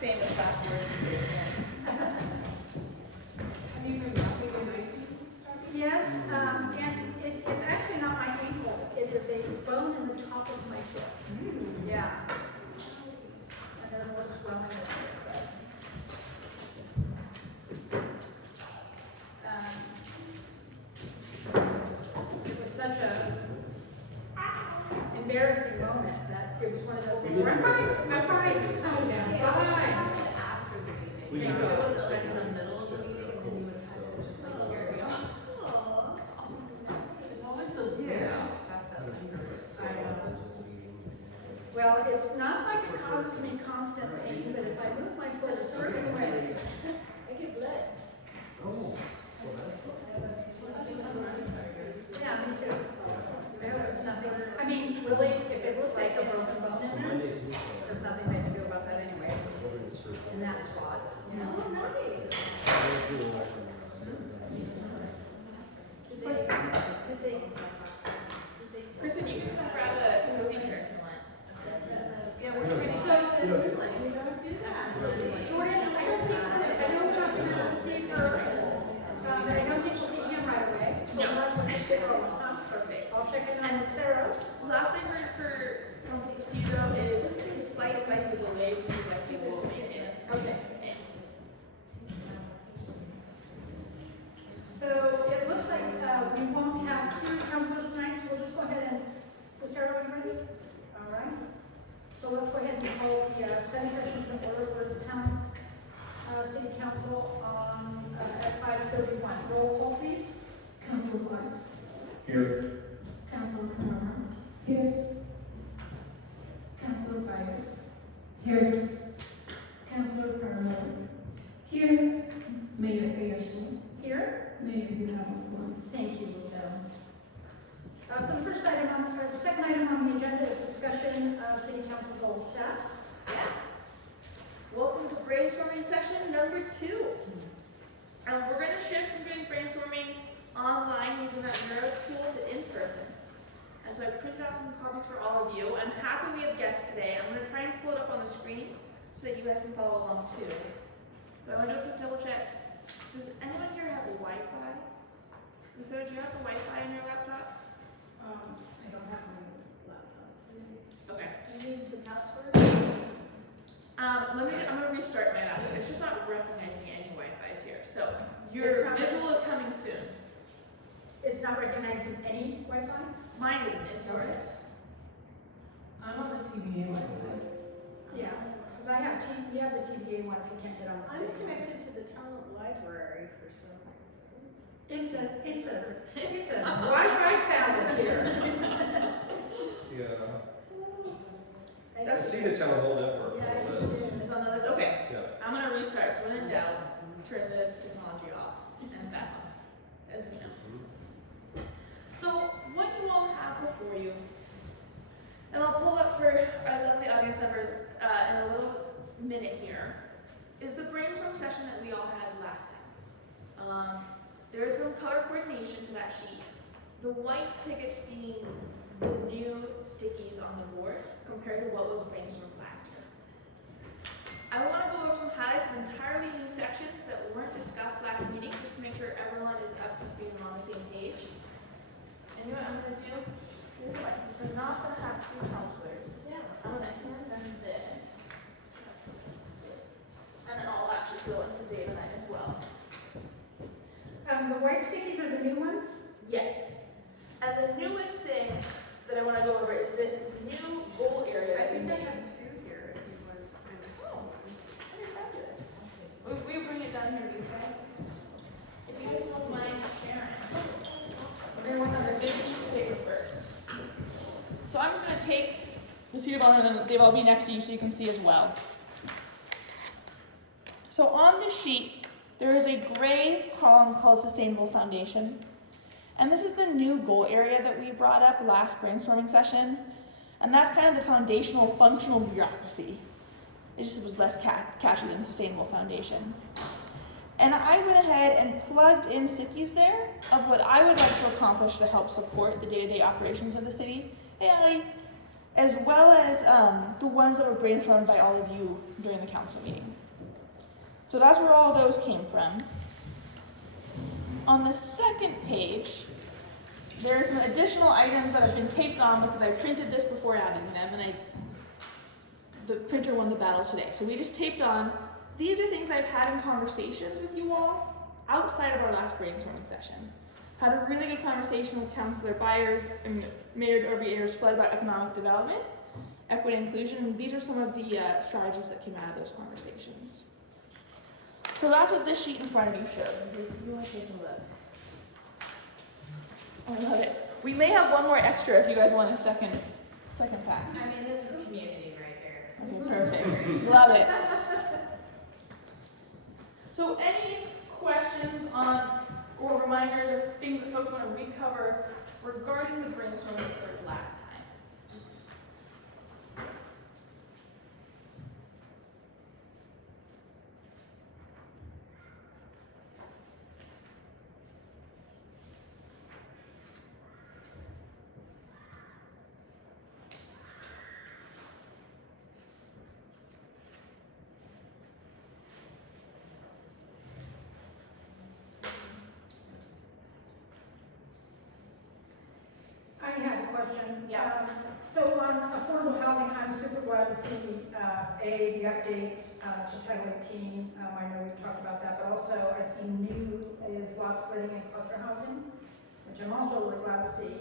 famous last words is what you're saying. Have you been walking in ice? Yes, and it's actually not my ankle, it is a bone in the top of my foot. Yeah. And there's a little swelling there, but. It was such a embarrassing moment that it was one of those things where I'm fine, oh yeah, fine. After the meeting. We Yeah, can so go. it was like in the middle of the meeting and then you would have to just like carry on. There's always the weird stuff that lingers. Well, it's not like it causes me constant pain, but if I move my foot a certain way, I get blood. Oh. yeah, me too. No, it's nothing, I mean, really, if it's like a broken bone in there, there's nothing they can do about that anyway, in that spot, you know? Oh, nice. It's like, Kristen, you can come grab a cozy chair if you want. Yeah, we're trying to So, get this, like, we don't do that. Jordan, I don't think, I don't have to see her, I don't think we'll see him right away, so No. unless we'll just get rolling, huh? Okay, I'll check in on Sarah. Last I heard from Steve though is his flight is likely delayed, so he likely will make it. Okay. in. So it looks like we won't have two counselors tonight, so we'll just go ahead and, was Sarah ready? All right. So let's go ahead and call the study session to order for the town city council on at 5:31. Roll call, please. Councilor Clark. Here. Councilor Camara. Here. Councilor Byers. Here. Councilor Parlow. Here. Mayor Ayerson. Here. Mayor, you have a floor. Thank you, Lucille. So the first item on, or the second item on the agenda is discussion of city council goal staff. Yeah. Welcome to brainstorming session number 2. We're going to shift from doing brainstorming online using that Miro tool to in person. And so I printed out some copies for all of you. I'm happy we have guests today. I'm going to try and pull it up on the screen so that you guys can follow along too. But I want to do a quick double check. Does anyone here have a Wi-Fi? Lisa, do you have a Wi-Fi on your laptop? I don't have my laptop today. Okay. You need the password? I'm gonna restart my laptop. It's just not recognizing any Wi-Fi's here. So It's your not- visual is coming soon. It's not recognizing any Wi-Fi? Mine isn't, it's yours. I'm on the TBA Wi-Fi. Yeah, because I have we have the TVA one if you can't get on the I'm city. connected to the town library for some reason. It's a Wi-Fi salad here. Yeah. I That's- see the town hall network Yeah, on I the can list. see it. It's on the list. Okay. Yeah. I'm gonna restart. So when in doubt, turn the technology off and back on, as we know. So what you all have before you, and I'll pull up for our lovely audience members in a little minute here, is the brainstorm session that we all had last time. There is some color coordination to that sheet. The white tickets being the new stickies on the board compared to what was brainstormed last year. I want to go over some highlights of entirely new sections that weren't discussed last meeting, just to make sure everyone is up to speed and on the same page. And you know what I'm going to do? Here's what, since we're not going to have 2 counselors, I'm going to hand them this. And then all that should go into the data line as well. The white stickies are the new ones? Yes. And the newest thing that I want to go over is this new goal area. I think that I we have made. 2 here if you would kind of. Oh, okay, fabulous. Will you bring it down here, these guys? If you guys don't mind sharing. We're going to work on the big sheet of paper first. So I'm just going to take the seat of honor and then they'll all be next to you so you can see as well. So on this sheet, there is a gray column called Sustainable Foundation. And this is the new goal area that we brought up last brainstorming session. And that's kind of the foundational functional bureaucracy. It just was less catchy than Sustainable Foundation. And I went ahead and plugged in stickies there of what I would like to accomplish to help support the day-to-day operations of the city. Hey, Allie. as well as the ones that were brainstormed by all of you during the council meeting. So that's where all those came from. On the second page, there are some additional items that have been taped on because I printed this before adding them, and the printer won the battle today. So we just taped on. These are things I've had in conversations with you all outside of our last brainstorming session. Had a really good conversation with Councillor Byers and Mayor Darby Ayers Flood about economic development, equity and inclusion, and these are some of the strategies that came out of those conversations. So that's what this sheet in front of you shows. You want to take a look? I love it. We may have one more extra if you guys want a second pack. I mean, this is community right here. Okay, perfect. Love it. So any questions on or reminders or things that folks want to recover regarding the brainstorm that occurred last time? I have a question. Yeah. So on affordable housing, I'm super glad to see, the updates, to Title 18. I know we've talked about that, but also I see new is lot splitting and cluster housing, which I'm also really glad to see.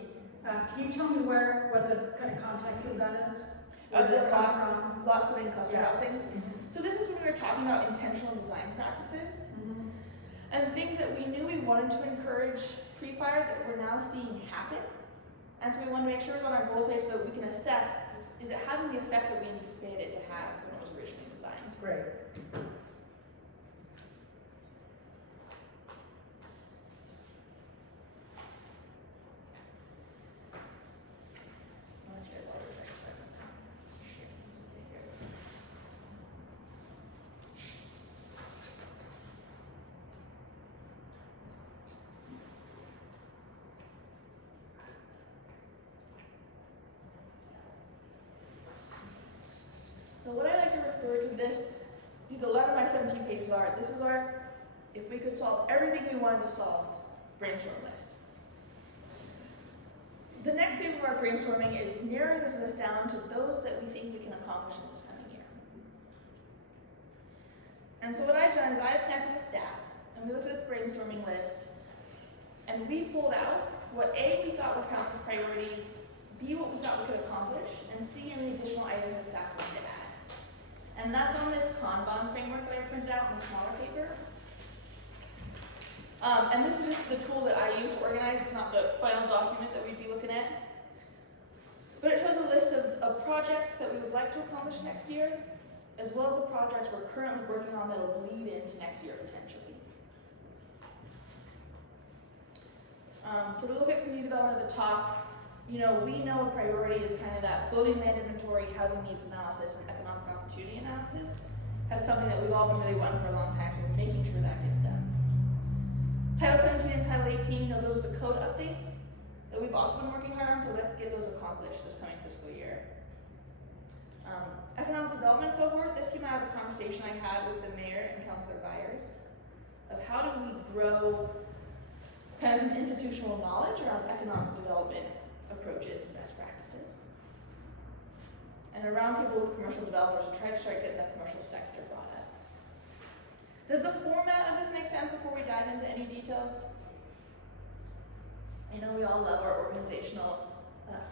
Can you tell me what the kind of context of that is? Where did it come from? Lot splitting cluster Yeah. housing. So this is when we were talking about intentional design practices and things that we knew we wanted to encourage pre-fire that we're now seeing happen. And so we want to make sure it's on our goals list so that we can assess, is it having the effect that we anticipated it to have when it was originally designed? Great. So what I like to refer to this, these 11 by 17 pages are, this is our, if we could solve everything we wanted to solve, brainstorm list. The next phase of our brainstorming is narrowing this list down to those that we think we can accomplish in this coming year. And so what I've done is I've connected with staff, and we looked at this brainstorming list, and we pulled out what A, we thought were council's priorities, B, what we thought we could accomplish, and C, any additional items that staff wanted to add. And that's on this Kanban framework that I printed out on the smaller paper. And this is just the tool that I use to organize. It's not the final document that we'd be looking at. But it shows a list of projects that we would like to accomplish next year, as well as the projects we're currently working on that will bleed into next year potentially. So to look at community development at the top, you know, we know a priority is kind of that building land inventory, housing needs analysis, and economic opportunity analysis. That's something that we've all been really wanting for a long time, so we're making sure that gets done. Title 17 and Title 18, you know, those are the code updates that we've also been working hard on, so let's get those accomplished this coming fiscal year. Economic development cohort, this came out of a conversation I had with the mayor and Councillor Byers of how do we grow kind of some institutional knowledge around economic development approaches and best practices. And a roundtable with commercial developers to try to start getting that commercial sector brought up. Does the format of this make sense before we dive into any details? I know we all love our organizational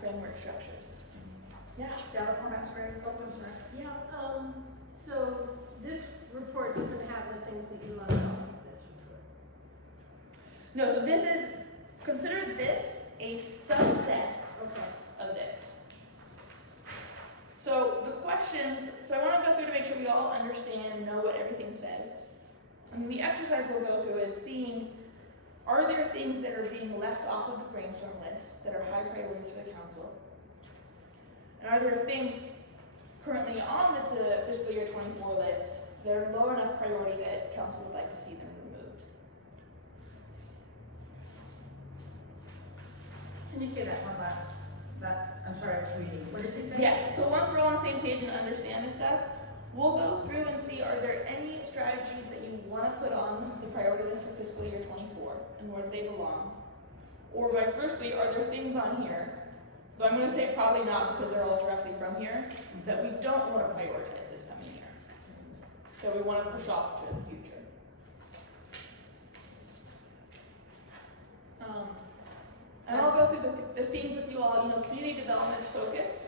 framework structures. Yeah. Yeah, the format's great, open, sorry. Yeah, so this report doesn't have the things that you left off of this report. No, so this is, consider this a subset Okay. of this. So the questions, so I want to go through to make sure we all understand and know what everything says. And the exercise we'll go through is seeing, are there things that are being left off of the brainstorm list that are high priorities for the council? And are there things currently on the fiscal year 24 list that are low enough priority that council would like to see them removed? Can you say that one last, That, I'm sorry, I was reading. What did you say? Yes, so once we're all on the same page and understand this stuff, we'll go through and see, are there any strategies that you wanna put on the priority list for fiscal year 24 and where they belong? Or vice versa, are there things on here, though I'm gonna say probably not because they're all directly from here, that we don't wanna prioritize this coming year? That we wanna push off to the future? And I'll go through the themes with you all. Community development's focus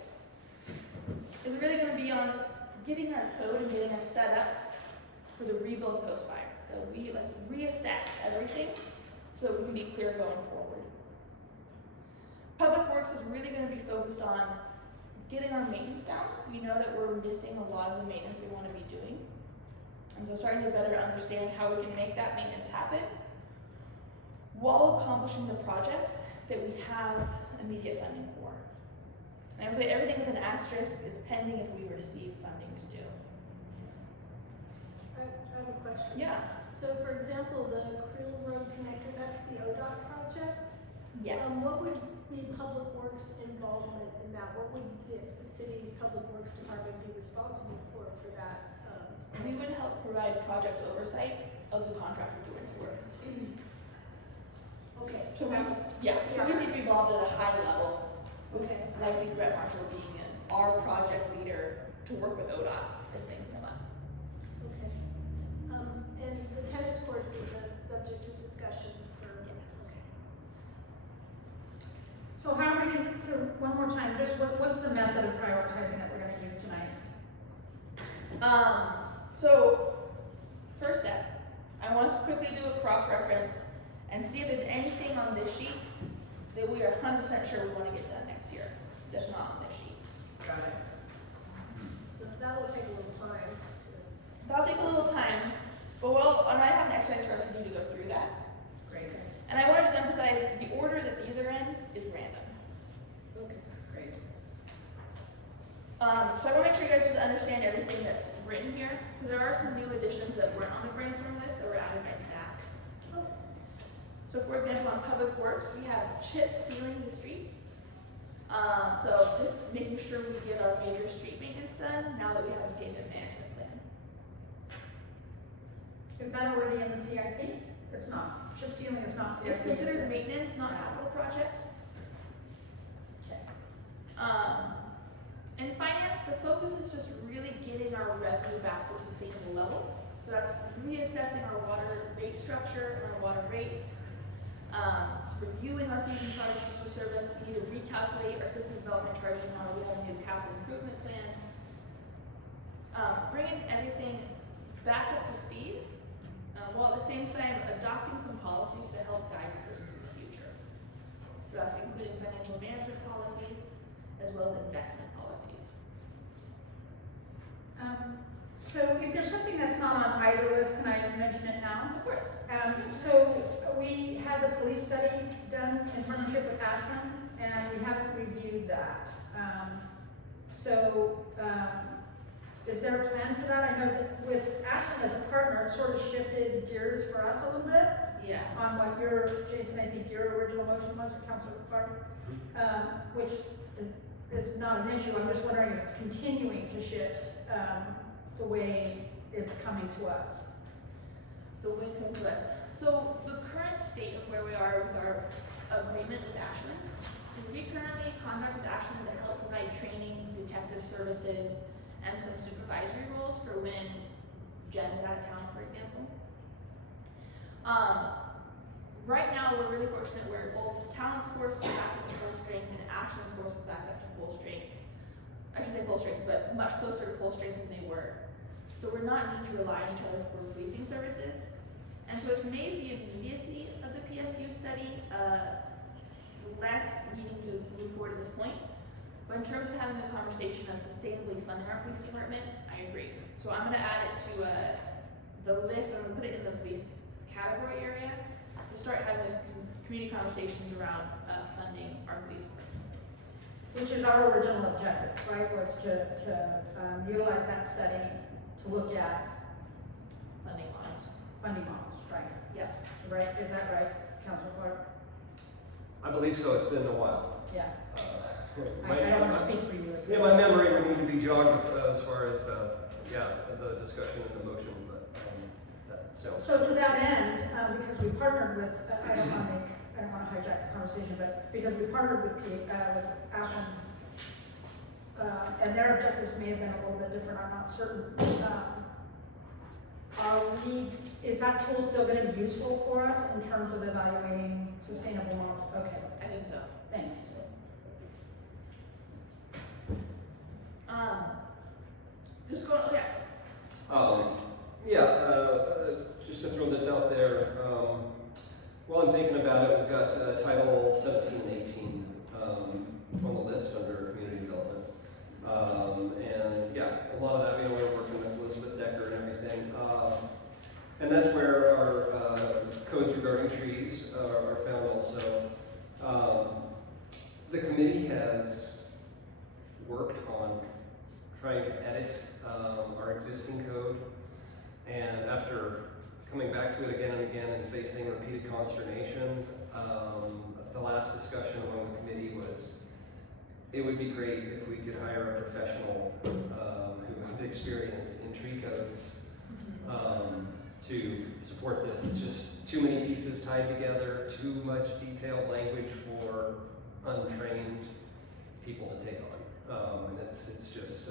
is really gonna be on getting our code and getting us set up for the rebuild post-fire. Let's reassess everything so that we can be clear going forward. Public Works is really gonna be focused on getting our maintenance down. We know that we're missing a lot of the maintenance we wanna be doing. And so starting to better understand how we can make that maintenance happen while accomplishing the projects that we have immediate funding for. And I would say everything with an asterisk is pending if we receive funding to do. I have a question. Yeah. So for example, the Creel Road Connector, that's the ODOT project? Yes. What would be Public Works involvement in that? What would the city's Public Works Department be responsible for that? We would help provide project oversight of the contractor doing the work. Okay, So so we, that's, so we need to be involved at a high level with okay. likely Brett Marshall being our project leader to work with ODOT as things come up. Okay. And the tennis courts is a subject of discussion for. So how are we gonna, so one more time, just what's the method of prioritizing that we're gonna use tonight? So first step, I want us to quickly do a cross-reference and see if there's anything on this sheet that we are 100% sure we want to get done next year that's not on this sheet. Got it. So that will take a little time to. That'll take a little time, but I might have an exercise for us to do to go through that. Great, And I want to just emphasize the order that these are in is random. Okay. great. So I want to make sure you guys just understand everything that's written here, because there are some new additions that weren't on the brainstorm list that were added by staff. Oh, So for example, on Public Works, we have chip sealing the streets. So just making sure we get our major street maintenance done now that we have a pavement management plan. Is that already in the CIP? It's not. Chip sealing is not CIP. It's considered is it? maintenance, not capital project. Okay. In finance, the focus is just really getting our revenue back to a sustainable level. So that's reassessing our water rate structure and our water rates, reviewing our fees and charges for service. We need to recalculate our system development charges now that we have a new capital improvement plan. Bringing everything back up to speed, while at the same time adopting some policies to help guide decisions in the future. So that's including financial management policies as well as investment policies. So if there's something that's not on either list, can I mention it now? Of course. So we had the police study done in partnership with Ashland, and we haven't reviewed that. Is there a plan for that? I know that with Ashland as a partner, it sort of shifted gears for us a little bit Yeah. on what Jason, I think your original motion was, or Councilor Clark, which is not an issue. I'm just wondering if it's continuing to shift, the way it's coming to us. The way it's coming to us. So the current state of where we are with our agreement with Ashland is we currently contract with Ashland to help provide training, detective services, and some supervisory roles for when Jen is out of town, for example. Right now, we're really fortunate where both Talent's force is back up to full strength and Ashland's force is back up to full strength. I shouldn't say full strength, but much closer to full strength than they were. So we're not needing to rely on each other for policing services. And so it's made the immediacy of the PSU study less needing to move forward at this point. But in terms of having the conversation of sustainably funding our police department, I agree. So I'm gonna add it to the list, I'm gonna put it in the police category area to start having those community conversations around funding our police force. Which is our original objective, right, was to utilize that study to look at Funding models. funding models, right? Yep. Right, is that right, Councilor Clark? I believe so, it's been a while. Yeah. I don't wanna speak for you. Yeah, my memory would need to be jogged as far as, the discussion and the motion, but, so. So to that end, because we partnered with, I don't wanna hijack the conversation, but because we partnered with Ashland, and their objectives may have been a little bit different, I'm not certain. Is that tool still gonna be useful for us in terms of evaluating sustainable models? Okay, I think so. thanks. Who's going, Just to throw this out there, while I'm thinking about it, we've got Title 17 and 18 on the list under community development. A lot of that, we're working with Elizabeth Decker and everything. And that's where our codes regarding trees are found also. The committee has worked on trying to edit our existing code, and after coming back to it again and again and facing repeated consternation, the last discussion among the committee was it would be great if we could hire a professional who had experience in tree codes to support this. It's just too many pieces tied together, too much detailed language for untrained people to take on. And it's just,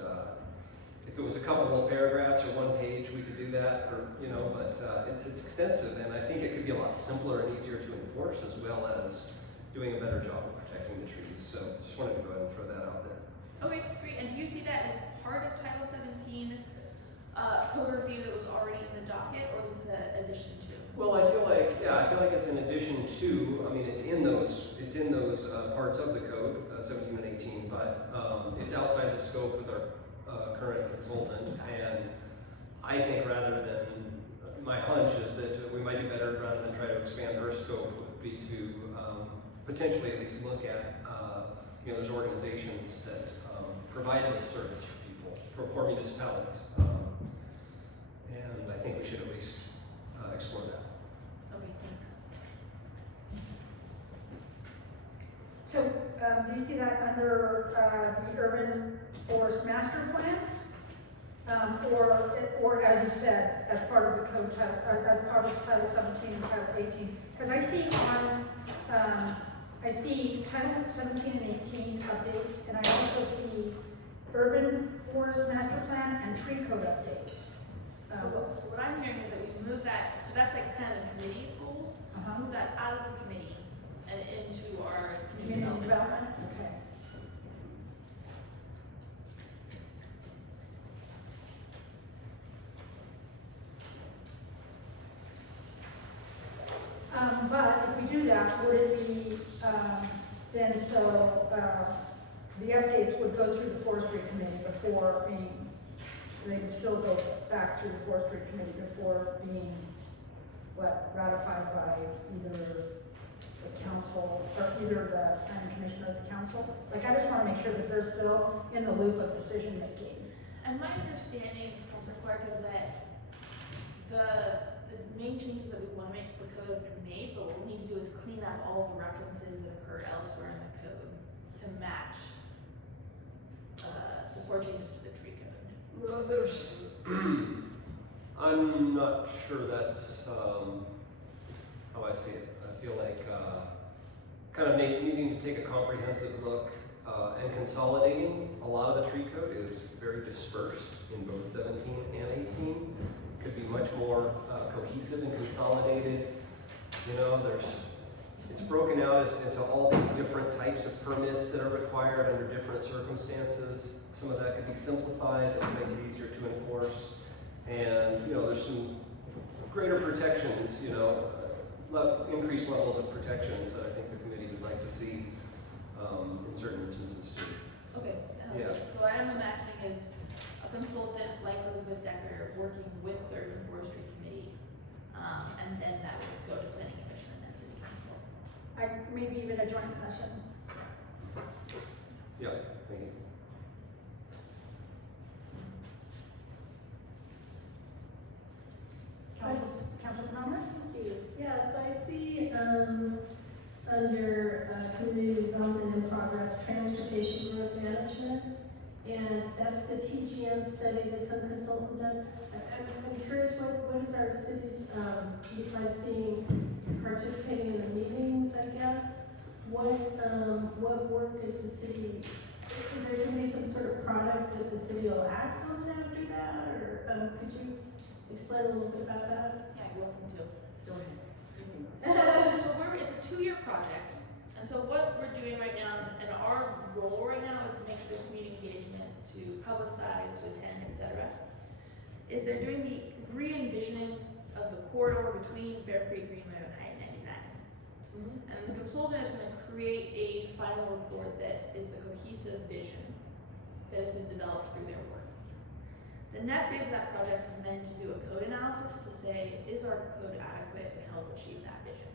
if it was a couple of paragraphs or one page, we could do that, or, but it's extensive, and I think it could be a lot simpler and easier to enforce, as well as doing a better job of protecting the trees. So just wanted to go ahead and throw that out there. Okay, great. And do you see that as part of Title 17 code review that was already in the docket, or is this an addition to? Well, I feel like it's an addition to. I mean, it's in those parts of the code, 17 and 18, but it's outside the scope with our current consultant. And I think my hunch is that we might do better rather than try to expand her scope would be to potentially at least look at those organizations that provide this service for people, for municipalities. And I think we should at least explore that. Okay, thanks. So, do you see that under the Urban Forest Master Plan? Or as you said, as part of the code, as part of Title 17 and Title 18? Because I see Title 17 and 18 updates, and I also see Urban Forest Master Plan and Tree Code updates. So what I'm hearing is that we move that, so that's like kind of the committee's goals, move that out of the committee and into our community Community development. development, okay. But if we do that, would it be, then so, the updates would go through the forestry committee before being, they would still go back through the forestry committee before being, ratified by either the council, or either the planning commission or the council? Like, I just wanna make sure that they're still in the loop of decision making. And my understanding, Councilor Clark, is that the main changes that we want to make to the code have been made, but what we need to do is clean up all of the references that occur elsewhere in the code to match the core changes to the tree code. Well, I'm not sure that's how I see it. I feel like kind of needing to take a comprehensive look and consolidating. A lot of the tree code is very dispersed in both 17 and 18. Could be much more cohesive and consolidated. It's broken out into all these different types of permits that are required under different circumstances. Some of that could be simplified, that would make it easier to enforce. And, there's some greater protections, increased levels of protections that I think the committee would like to see in certain instances too. Okay, Yeah. so what I'm imagining is a consultant like Elizabeth Decker working with the Urban Forestry Committee, and then that would go to Planning Commission and then City Council. Maybe even a joint session. Yeah, thank you. Council Palmer? Thank you. Yeah, so I see, under, community development and progress progress, transportation growth management. And that's the TGM study that some consultant done. I'm curious, what is our city's, besides participating in the meetings, I guess? What work is the city, is there gonna be some sort of product that the city will act on after that? Or, could you explain a little bit about that? Yeah, you're welcome to. Go ahead. It's a 2-year project, and so what we're doing right now, and our role right now is to make sure there's community engagement, to publicize, to attend, etc. Is they're doing the re-envisioning of the corridor between Bear Creek Greenway and I-99. And the consultant is going to create a final report that is the cohesive vision that has been developed through their work. The next stage of that project is then to do a code analysis to say, is our code adequate to help achieve that vision?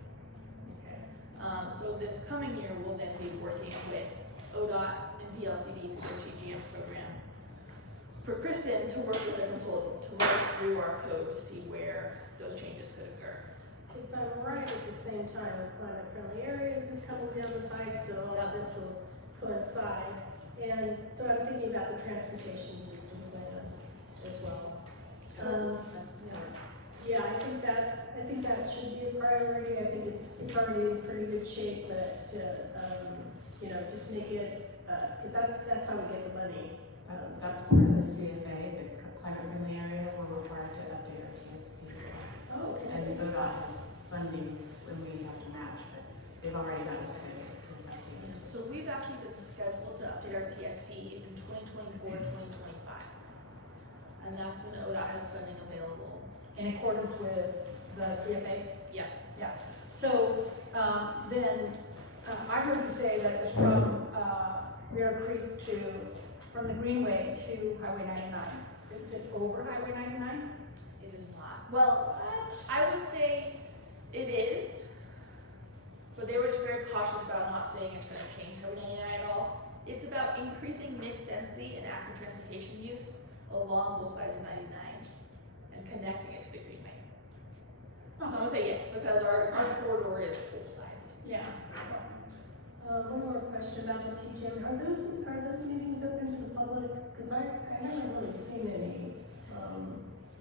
Okay. So this coming year, we'll then be working with ODOT and PLCD for their TGM program. For Kristen to work with a consultant to work through our code to see where those changes could occur. If I'm right, at the same time, climate friendly areas is coming down the pike, so all of this will coincide. And so I'm thinking about the transportation system plan as well. That's new. Yeah, I think that should be a priority. I think it's already in pretty good shape, but just make it, cause that's how we get the money. That's part of the CFA, the climate friendly area, we're required to update our TSP. Oh, okay. And ODOT has funding when we have to match, but they've already got a schedule. So we've actually been scheduled to update our TSP in 2024, 2025. And that's when ODOT has funding available. In accordance with the CFA? Yeah. Yeah. So, I heard you say that it was from, Bear Creek from the Greenway to Highway 99. Is it over Highway 99? It is not. Well, I would say it is, but they were just very cautious about not saying it's going to change Highway 99 at all. It's about increasing mixed density and active transportation use along both sides of 99 and connecting it to the Greenway. So I'm gonna say yes, because our corridor is both sides. Yeah. One more question about the TGM. Are those meetings open to the public? Cause I haven't really seen any,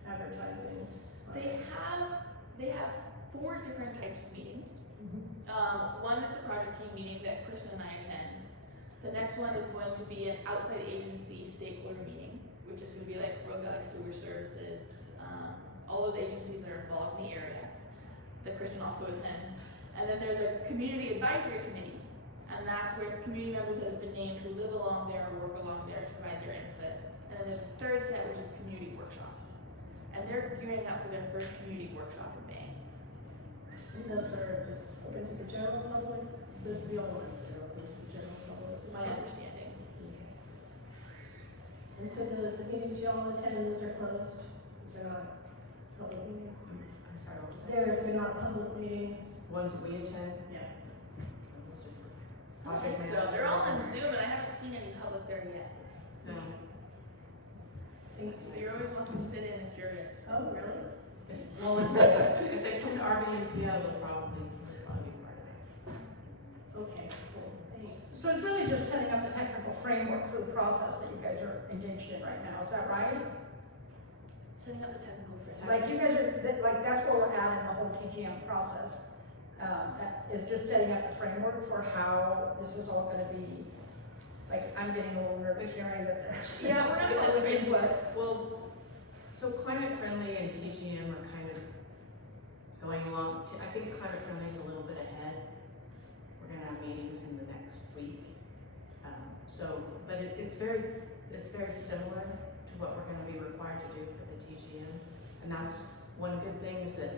advertising. They have 4 different types of meetings. One is the project team meeting that Kristen and I attend. The next one is going to be an outside agency stakeholder meeting, which is going to be like Road Valley Sewer Services, all those agencies that are involved in the area that Kristen also attends. And then there's a community advisory committee, and that's where community members that have been named who live along there or work along there to provide their input. And then there's a third set, which is community workshops. And they're gearing up for their first community workshop in May. And those are just open to the general public? Those are the only ones that are open to the general public? My understanding. And so the meetings y'all attend, those are closed? Those are not public meetings? I'm sorry, what was that? They're not public meetings? Ones that we attend? Yeah. Those are Okay, project so they're all on managers. Zoom, and I haven't seen any public there yet. No. Thank But you. you're always welcome to sit in if curious. Oh, really? If they come to RVMPO, they'll probably be part of it. Okay, cool, thanks. So it's really just setting up the technical framework for the process that you guys are engaged in right now, is that right? Setting up the technical framework. Like you guys are, that's where we're at in the whole TGM process, is just setting up the framework for how this is all gonna be. Like, I'm getting a little nervous hearing that there's Yeah, we're not public gonna- input. Well, so climate friendly and TGM are kind of going along. I think climate friendly is a little bit ahead. We're gonna have meetings in the next week. But it's very similar to what we're gonna be required to do for the TGM. And that's one good thing is that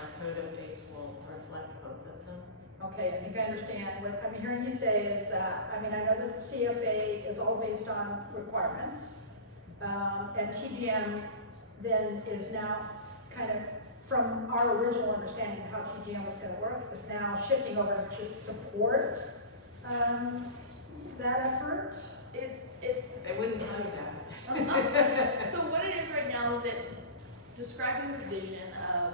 our code updates will reflect both of them. Okay, I think I understand. What I'm hearing you say is that, I know that the CFA is all based on requirements. And TGM then is now kind of, from our original understanding of how TGM was gonna work, is now shifting over to just support, that effort. I wouldn't tell you that. So what it is right now is it's describing the vision of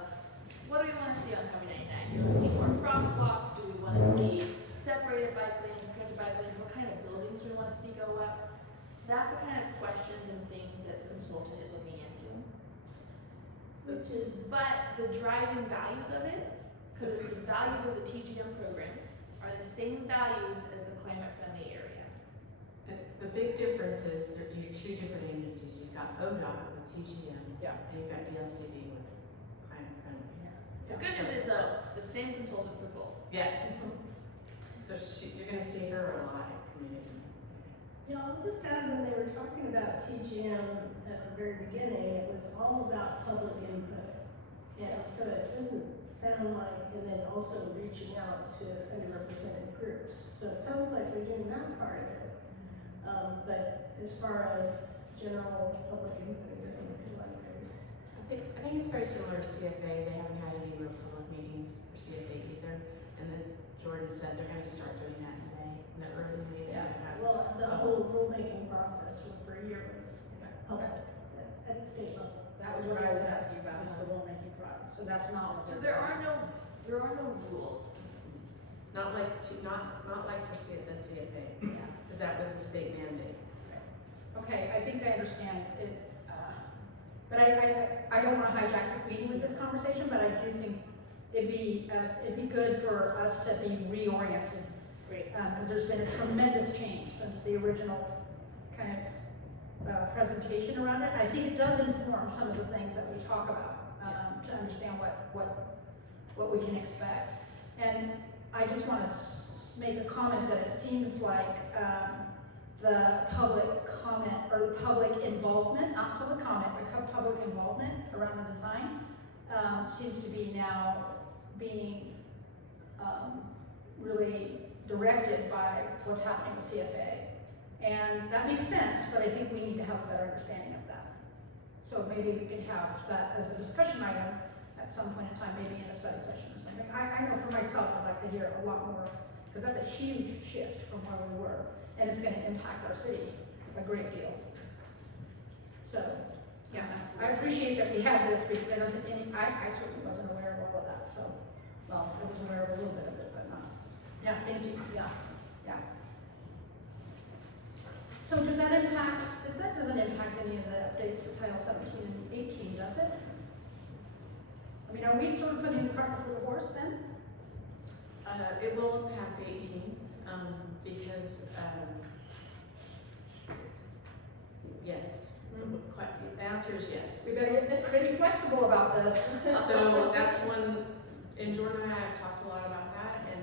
what do we want to see on Highway 99? Do we want to see more crosswalks? Do we want to see separated bike lanes, connected bike lanes, what kind of buildings we wanna see go up. That's the kind of questions and things that the consultant is looking into. Which is, But the driving values of it, because the values of the TGM program are the same values as the climate-friendly area. And the big difference is that you're two different agencies. You've got ODOT with TGM. Yeah. And you've got DLCD with climate friendly. The good news is it's the same consultant for both. Yes. So you're gonna see her a lot at community. you know, I'll just add, when they were talking about TGM at the very beginning, it was all about public input. And so it doesn't sound like, and then also reaching out to underrepresented groups. So it sounds like they're doing that part of it. But as far as general public input, it doesn't look like there's. I think it's very similar to CFA. They haven't had any real public meetings for CFA either. And as Jordan said, they're gonna start doing that in May, in the early May. they're gonna have- Well, the whole rulemaking process for a year was public at the state level. That was what I was asking about, is the rulemaking process, so that's not. So there are no rules. Not like, not like for the CFA, because that was a state mandate. Okay, I think I understand it, but I don't wanna hijack this meeting with this conversation, but I do think it'd be good for us to be reoriented. Great. Cause there's been a tremendous change since the original kind of, presentation around it. I think it does inform some of the things that we talk about, to understand what we can expect. And I just wanna make a comment that it seems like, the public comment, or the public involvement, not public comment, but public involvement around the design, seems to be now being, really directed by what's happening with CFA. And that makes sense, but I think we need to have a better understanding of that. So maybe we can have that as a discussion item at some point in time, maybe in a study session or something. I know for myself, I'd like to hear a lot more, because that's a huge shift from where we were, and it's gonna impact our city a great deal. So, yeah, I appreciate that we have this, because I don't think I certainly wasn't aware of all of that, so, well, I was aware of a little bit of it, but not. Yeah, thank you, yeah. So does that impact, that doesn't impact any of the updates for Title 17 and 18, does it? I mean, are we sort of putting the cart before the horse then? It will impact 18, because, yes, the answer is yes. We better get pretty flexible about this. So that's one, and Jordan and I have talked a lot about that, and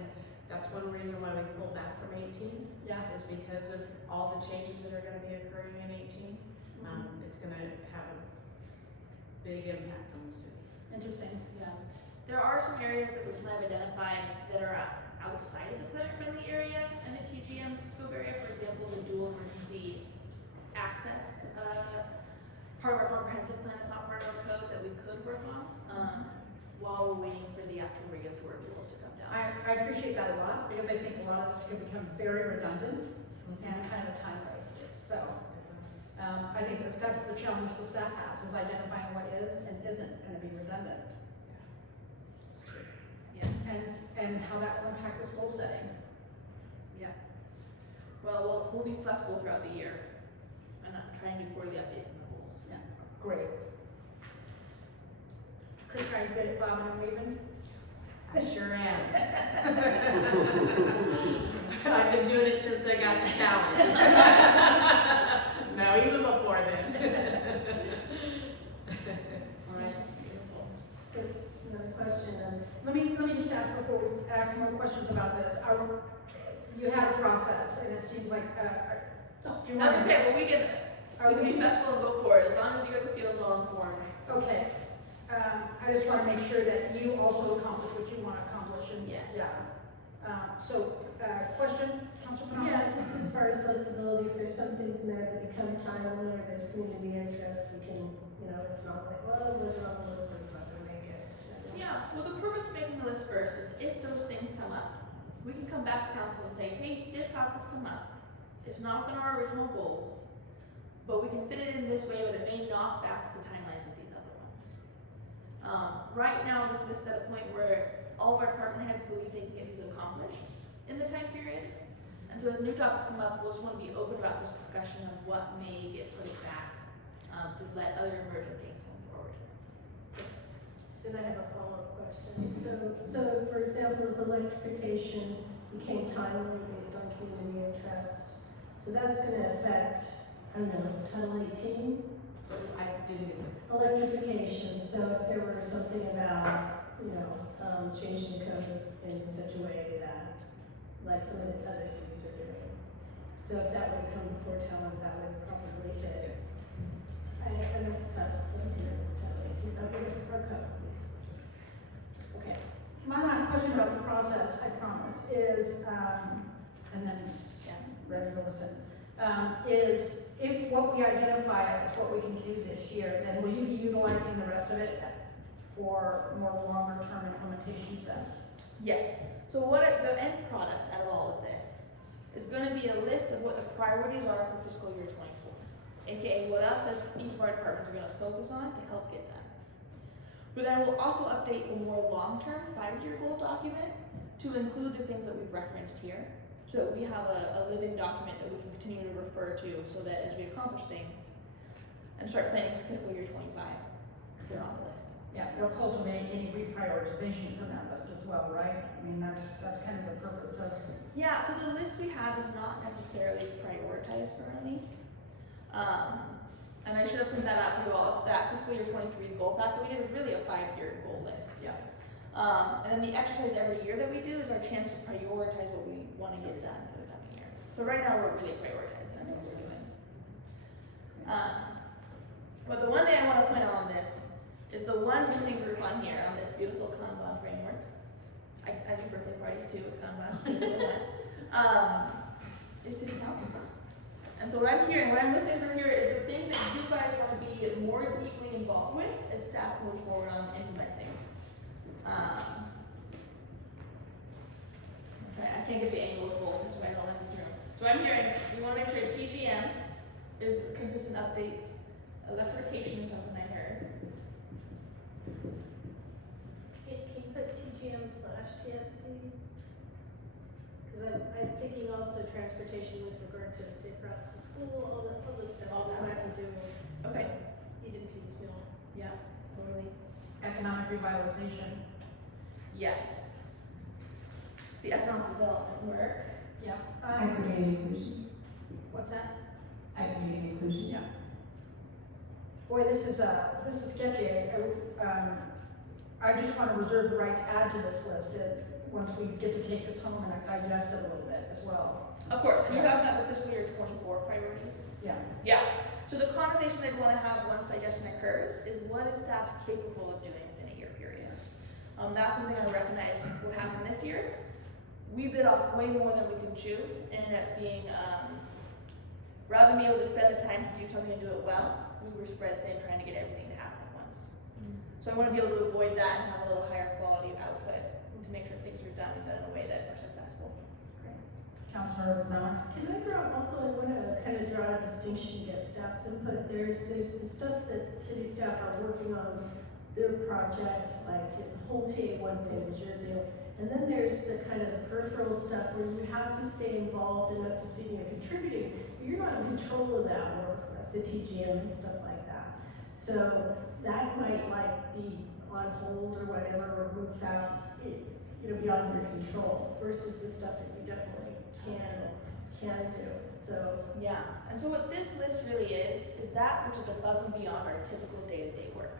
that's one reason why we pulled back from 18. Yeah. Is because of all the changes that are gonna be occurring in 18. It's gonna have a big impact on the city. Interesting. Yeah. There are some areas that we still have identified that are outside of the climate-friendly area and the TGM scope area. For example, the dual emergency access, part of our comprehensive plan is not part of our code that we could work on, while we're waiting for the actual regulatory rules to come down. I appreciate that a lot, because I think a lot of this could become very redundant and kind of a time waste. So, I think that's the challenge the staff has, is identifying what is and isn't gonna be redundant. It's true. And how that will impact this goal setting. Well, we'll be flexible throughout the year and not try and do quarterly updates on the goals. Great. Chris, are you good at bobbing and weaving? I sure am. I've been doing it since I got to town. No, even before then. All right. Beautiful. So, another question, Let me just ask before we ask more questions about this. You had a process, and it seems like, do you That's want okay, well, we can be to? flexible and go for it, as long as you guys are feeling well informed. Okay. I just want to make sure that you also accomplish what you want to accomplish, and Yes. Question, Councilman? yeah, just as far as flexibility, if there's some things in there that become timely, or there's community interest, we can, it's not like, well, it wasn't on the list, so it's not gonna make it. Yeah, well, the purpose of making the list first is if those things come up, we can come back to council and say, hey, this topic's come up. It's not been our original goals, but we can fit it in this way, but it may knock back the timelines of these other ones. Right now, this is at a point where all of our department heads believe they can get these accomplished. in the time period. And so as new topics come up, we'll just want to be open about this discussion of what may get pushed back to let other emerging things come forward. Then I have a follow-up question. So for example, if electrification became timely based on community interest, so that's gonna affect, I don't know, Title 18? I didn't, Electrification, so if there were something about, changing the code in such a way that, like some of the other cities are doing. So if that would come before talent, that would probably hit. I don't know if it's Title 17 or Title 18, or code, please. Okay. My last question about the process, I promise, is, and then, yeah, ready to listen, is if what we identify as what we can do this year, then will you be utilizing the rest of it for more longer-term implementation steps? Yes. So the end product out of all of this is going to be a list of what the priorities are for fiscal year 24, aka what else as each of our departments are going to focus on to help get done. But then we'll also update the more long-term 5-year goal document to include the things that we've referenced here, so that we have a living document that we can continue to refer to, so that as we accomplish things and start planning for fiscal year 25, they're on the list. Yeah, it'll cultivate any reprioritization from that list as well, right? I mean, that's kind of the purpose of. Yeah, so the list we have is not necessarily prioritized currently. And I should have printed that out for you all. It's that fiscal year 23 goal pack that we did is really a 5-year goal list. Yeah. And then the exercise every year that we do is our chance to prioritize what we want to get done for the coming year. So right now we're really prioritizing what we're doing. But the one thing I want to point out on this is the one missing group on here on this beautiful Kanban framework. I do birthday parties too with Kanban. Is city councils. And so what I'm hearing, what I'm listening for here is the things that you guys want to be more deeply involved with as staff moves forward on implementing. Okay, I can't get the angle of goals, this is why I don't like this room. So I'm hearing, we want to make sure TGM is consistent updates, electrification is something I heard. Can you put TGM/TSP? Because I'm thinking also transportation with regard to safe routes to school, all the stuff that might be doing. Okay. Even piecemeal. Yeah, totally. Economic revitalization. Yes. The economic development work. Yeah. Equity and inclusion. What's that? Equity and inclusion. Yeah. Boy, this is sketchy. I just want to reserve the right to add to this list once we get to take this home and digest it a little bit as well. Of course, and you're talking about the fiscal year 24 priorities? Yeah. Yeah. So the conversation they'd want to have once digestion occurs is what is staff capable of doing within a year period? That's something I recognize would happen this year. We bit off way more than we could chew, and ended up being, rather than be able to spend the time to do something and do it well, we were spread thin trying to get everything to happen at once. So I want to be able to avoid that and have a little higher quality of output to make sure things are done in a way that are successful. Councilor Miller? Can I I want to kind of draw a distinction against staff's input. There's the stuff that city staff are working on, their projects, like the whole TA1 thing is your deal. And then there's the kind of the peripheral stuff where you have to stay involved and up to speed and you're contributing. You're not in control of that work, like the TGM and stuff like that. So that might be on hold or whatever, or move fast, beyond your control, versus the stuff that you definitely can do. So Yeah, and so what this list really is that which is above and beyond our typical day-to-day work.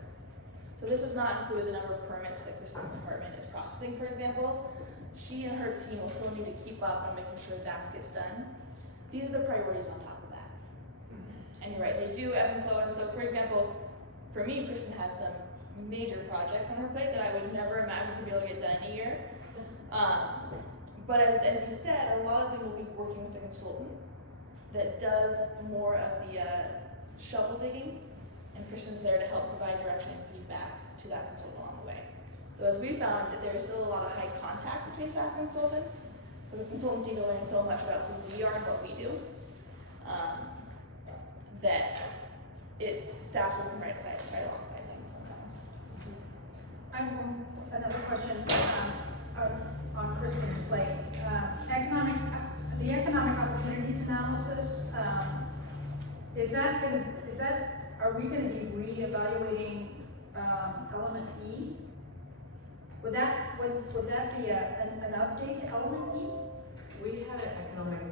So this does not include the number of permits that Kristen's department is processing, for example. She and her team will still need to keep up on making sure that gets done. These are the priorities on top of that. And you're right, they do ebb and flow. And so, for example, for me, Kristen has some major projects on her plate that I would never imagine to be able to get done in a year. But as you said, a lot of them will be working with a consultant that does more of the shovel digging, and Kristen's there to help provide direction and feedback to that consultant along the way. So as we found, that there's still a lot of high contact between staff and consultants, but the consultants need to learn so much about who we are and what we do, that staff's working right alongside things sometimes. I have another question on Kristen's plate. analysis, are we gonna be reevaluating, element E? Would that be an update to element E? We had an economic,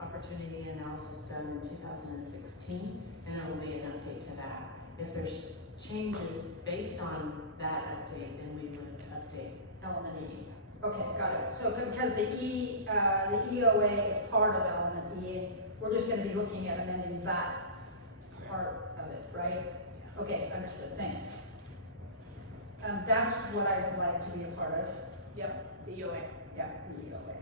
opportunity analysis done in 2016, and it will be an update to that. If there's changes based on that update, then we would update element E. Okay, got it. So because the EOA is part of element E, we're just gonna be looking at amending that part of it, right? Okay, understood, thanks. That's what I would like to be a part of. Yep, the EOA. Yeah, the EOA.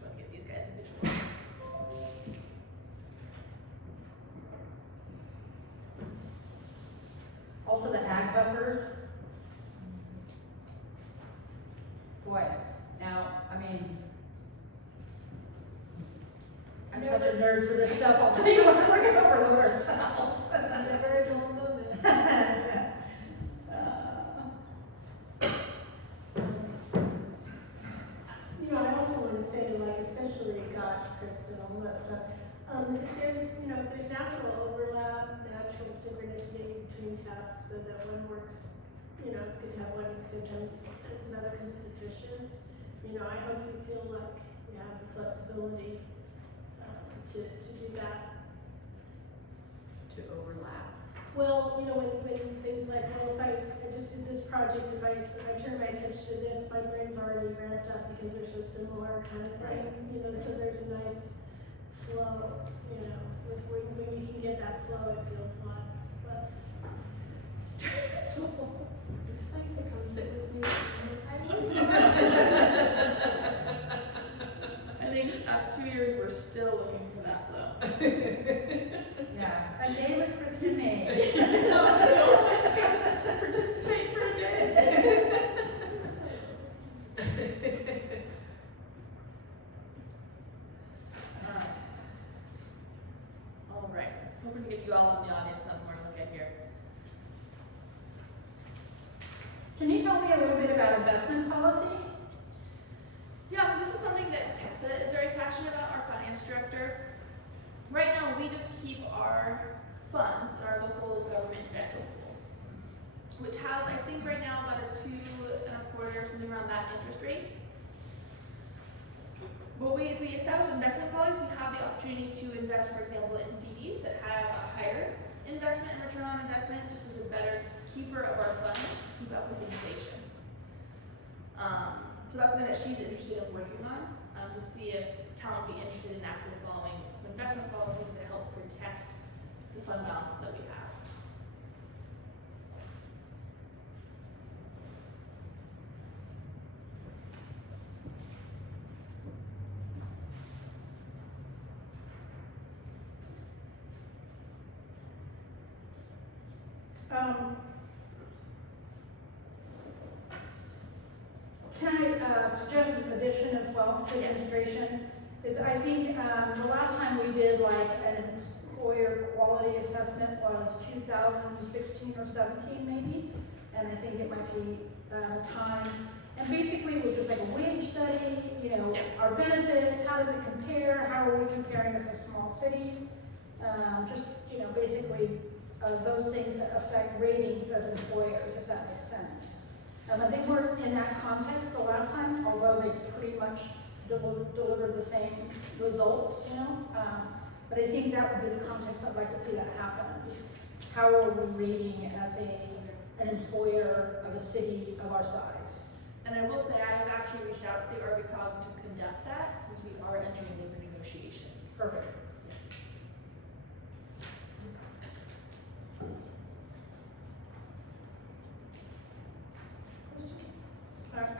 So I get these guys a visual. Also the ag buffers. Boy, now, I mean, I'm such a nerd for this stuff, I'll tell you what, we're gonna overload ourselves. Never a dull moment. You know, I also want to say, like, especially, gosh, Kristen, all that stuff. If there's natural overlap, natural synchronicity between tasks, so that one works, it's good to have one at the same time as another because it's efficient. I hope you feel like you have the flexibility to do that. To overlap. Well, when things like, well, if I just did this project, if I turn my attention to this, my brain's already ramped up because they're so similar kind of thing. So there's a nice flow, with when you can get that flow, it feels a lot less stressful. Would you like to come sit with me? I think after 2 years, we're still looking for that flow. Yeah, a day with Kristen May. Participate for a day. All right, hoping to get you all in the audience somewhere. Look at here. Can you tell me a little bit about investment policy? Yeah, so this is something that Tessa is very passionate about, our finance director. Right now, we just keep our funds in our local government investment pool, which has, I think right now, about a 2.25%, something around that interest rate. But if we establish investment policies, we have the opportunity to invest, for example, in CDs that have a higher investment and return on investment, just as a better keeper of our funds, keep up with inflation. So that's something that she's interested in working on, to see if town would be interested in actually following some investment policies that help protect the fund balances that we have. Can I suggest an addition as well to Yes. administration? Is I think the last time we did like an employer quality assessment was 2016 or 17 maybe, and I think it might be time. And basically it was just like a wage study, our benefits, how does it compare, how are we comparing as a small city? Basically those things that affect ratings as employers, if that makes sense. I think we're in that context the last time, although they pretty much delivered the same results, but I think that would be the context I'd like to see that happen. How are we rating as an employer of a city of our size? And I will say, I have actually reached out to the RBCOG to conduct that, since we are entering labor negotiations. Perfect.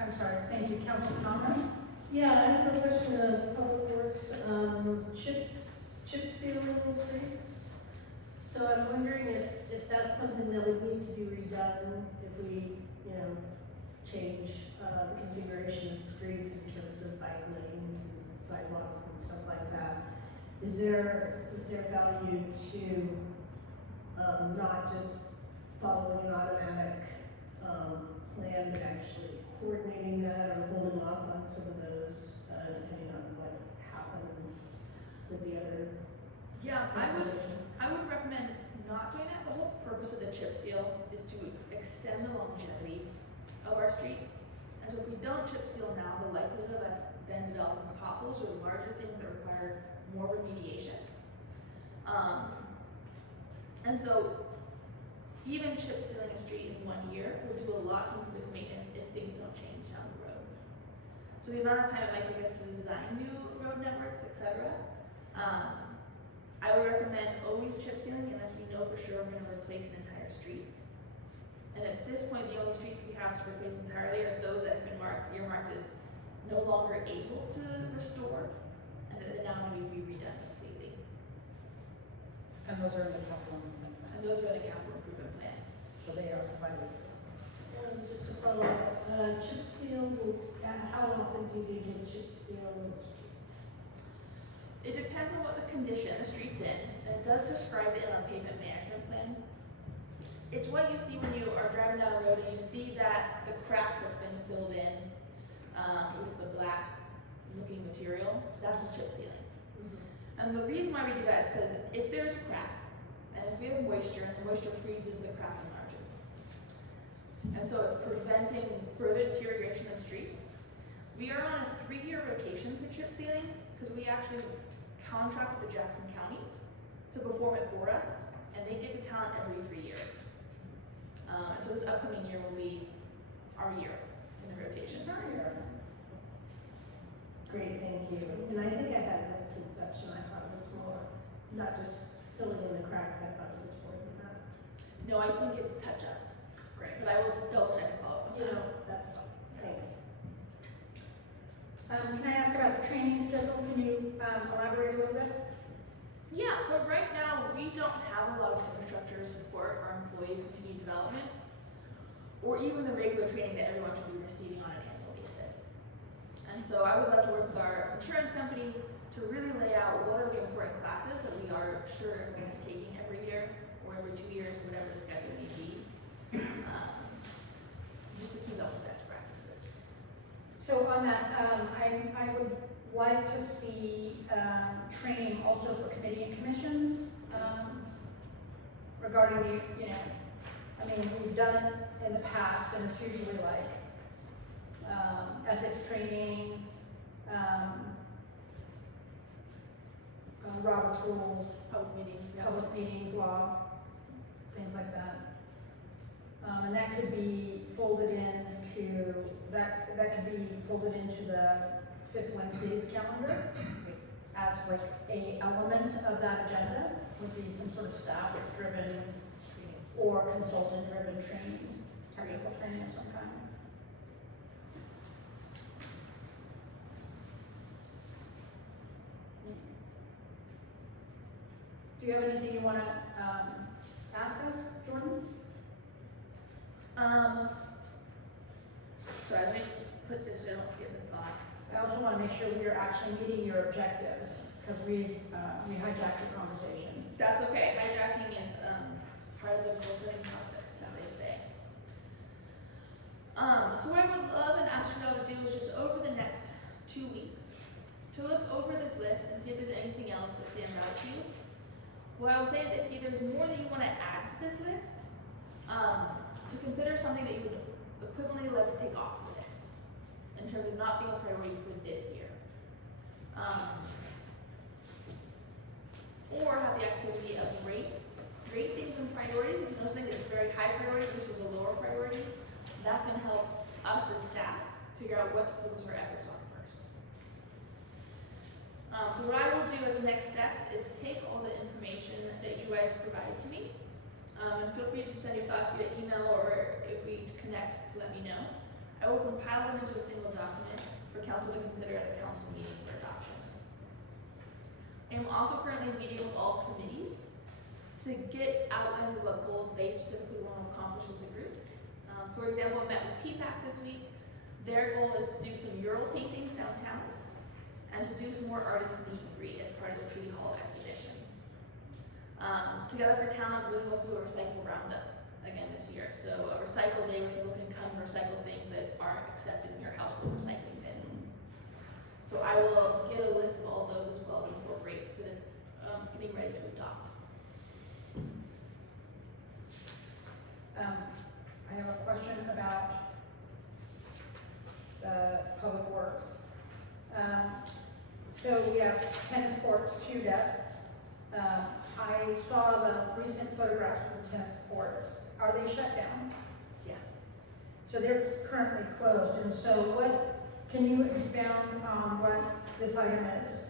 I'm sorry, thank you, Councilman Conroy. Yeah, I have a question of Public Works, chip sealing the streets. So I'm wondering if that's something that would need to be redone if we, change, the configuration of streets in terms of bike lanes and sidewalks and stuff like that. Is there value to, not just following an automatic, plan, but actually coordinating that or holding off on some of those, depending on what happens with the other Yeah, transportation? I would recommend not doing that. The whole purpose of the chip seal is to extend the longevity of our streets. And so if we don't chip seal now, the likelihood of us then developing potholes or larger things that require more remediation. And so even chip sealing a street in 1 year will do a lot to increase maintenance if things don't change down the road. So the amount of time it might take us to design new road networks, etc. I would recommend always chip sealing unless we know for sure we're gonna replace an entire street. And at this point, the only streets we have to replace entirely are those that have been earmarked as no longer able to restore, and that now need to be redone completely. And those are in the capital improvement plan, And those are the capital improvement plan. so they are provided. Just to follow up, chip seal, how often do you need to chip seal the street? It depends on what the condition the street's in, and it does describe it in our pavement management plan. It's what you see when you are driving down a road and you see that the crack that's been filled in, with the black looking material, that's what chip sealing. And the reason why we do that is because if there's crack, and if we have moisture, and the moisture freezes, the crack enlarges. And so it's preventing further deterioration of streets. We are on a 3-year rotation for chip sealing, because we actually contract with the Jackson County to perform it for us, and they get to talent every 3 years. And so this upcoming year will be our year in the rotation. It's our year. Great, thank you. And I think I had a misconception, I thought it was more, not just filling in the cracks, I thought it was more than that. No, I think it's touch-ups. Great. But I will double check and follow up on You that. know, that's fine, thanks. Can I ask about the training schedule? Can you, elaborate a little bit? Yeah, so right now, we don't have a lot of infrastructure to support our employees' continued development, or even the regular training that everyone should be receiving on an annual basis. And so I would love to work with our insurance company to really lay out what are the important classes that we are sure everyone is taking every year, or every 2 years, whatever the schedule may be, just to keep up with best practices. So on that, I would like to see, training also for committee and commissions, regarding the, I mean, we've done it in the past, and it's usually like, ethics training, Robert's rules, public meetings law, things like that. And that could be folded into, that could be folded into the 5th Wednesday's calendar as like a element of that agenda, would be some sort of staff-driven or consultant-driven training, technical training of some kind. Do you have anything you wanna, ask us, Jordan? Sorry, let me put this so I don't forget the thought. I also wanna make sure we are actually meeting your objectives, because we hijacked your conversation. That's okay. Hijacking is part of the goal setting process, as they say. So what I would love and ask you all to do is just over the next 2 weeks to look over this list and see if there's anything else that stands out to you. What I would say is if there's more that you want to add to this list, to consider something that you would equivalently like to take off the list in terms of not being a priority for this year. Or have the activity of rate things in priorities. If you know something that's very high priority versus a lower priority, that can help us as staff figure out what to focus our efforts on first. So what I will do as next steps is take all the information that you guys provided to me, and feel free to send your thoughts via email, or if we connect, let me know. I will compile them into a single document for council to consider at a council meeting for adoption. I am also currently meeting with all committees to get outlines of what goals they specifically want to accomplish as a group. For example, I met with TPAC this week. Their goal is to do some mural paintings downtown and to do some more artist meet and greet as part of the City Hall exhibition. Together for Talent really wants to do a recycle roundup again this year. So a recycle day where people can come and recycle things that aren't accepted in your household recycling bin. So I will get a list of all those as well to incorporate for the, getting ready to adopt. I have a question about the Public Works. So we have tennis courts queued up. I saw the recent photographs of the tennis courts. Are they shut down? Yeah. So they're currently closed, and so can you expound on what this item is?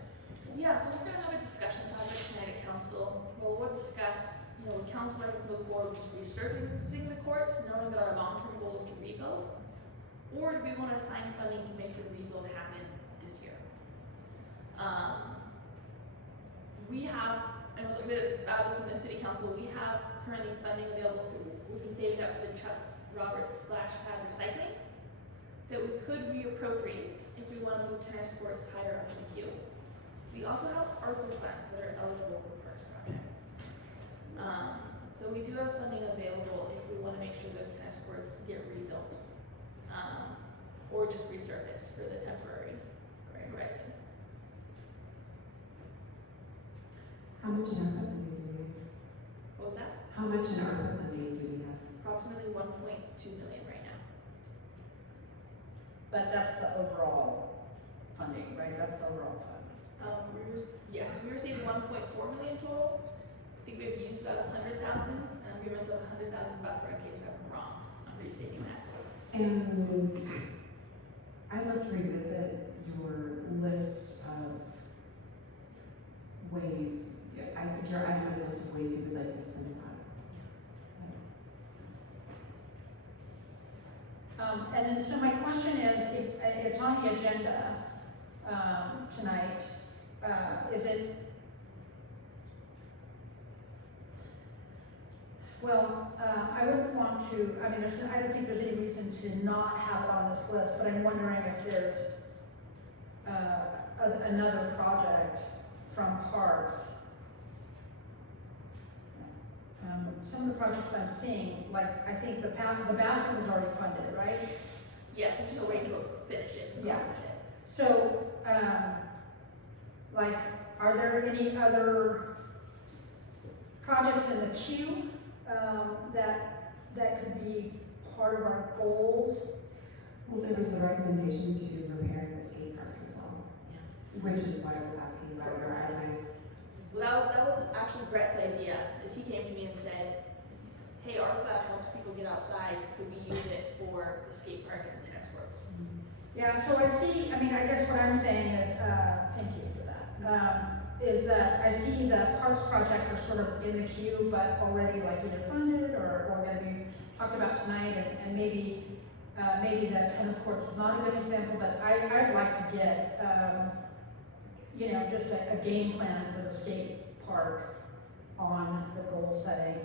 Yeah, so we're gonna have a discussion topic tonight at council. We'll discuss, would council like to move forward with just resurfacing the courts, knowing that our long-term goal is to rebuild? Or do we wanna assign funding to make the rebuild happen this year? We have, and we'll look at this in the city council, we have currently funding available through, we've been saving up for the Chuck Roberts splash pad recycling that we could reappropriate if we wanna move tennis courts higher up in the queue. We also have ARPA funds that are eligible for parks projects. So we do have funding available if we wanna make sure those tennis courts get rebuilt. Or just resurfaced for the temporary horizon. How much in ARPA funding do we have? What was that? How much in ARPA funding do we have? Approximately 1.2 million right now. But that's the overall funding, right? That's the overall fund. We received 1.4 million total. I think we've used about 100,000, and I'm giving myself 100,000 buffer in case I'm wrong. I'm restating that. And I'd love to revisit your list of ways, your itemized list of ways you would like to spend the money. And then, so my question is, it's on the agenda, tonight, is it? Well, I wouldn't want to, I don't think there's any reason to not have it on this list, but I'm wondering if there's, another project from Parks. Some of the projects I'm seeing, like, I think the bathroom is already funded, right? Yes, we're just waiting to finish it. Yeah. So, like, are there any other projects in the queue, that could be part of our goals? Well, there was the recommendation to repair the skate park as well, which is why I was asking about your itemized. Well, that was actually Brett's idea, is he came to me and said, hey, ARPA helps people get outside, could we use it for the skate park and tennis courts? Yeah, so I guess what I'm saying is, thank you for that, is that I see the parks projects are sort of in the queue, but already like either funded or gonna be talked about tonight, and maybe the tennis courts is not a good example, but I'd like to get, just a game plan for the skate park on the goal setting.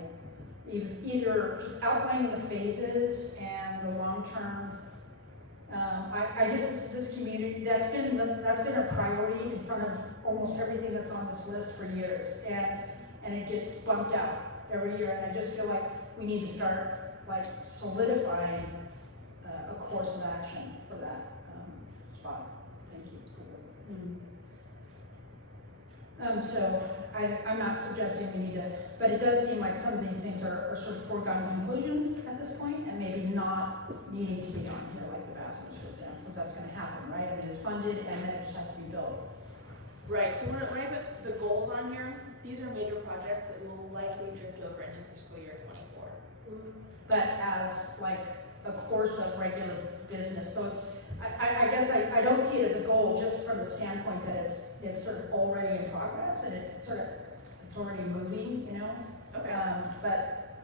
Either just outlining the phases and the long-term, this community, that's been a priority in front of almost everything that's on this list for years, and it gets bumped out every year, and I just feel like we need to start like solidifying a course of action for that spot. Thank you. So I'm not suggesting we need to, but it does seem like some of these things are sort of foregone conclusions at this point, and maybe not needing to be on here, like the bathrooms, for example, because that's gonna happen, right? I mean, it's funded, and then it just has to be built. Right, so when I put the goals on here, these are major projects that will likely drift over into fiscal year 24. But as like a course of regular business, so it's, I guess I don't see it as a goal just from the standpoint that it's sort of already in progress, and it's already moving, Okay. But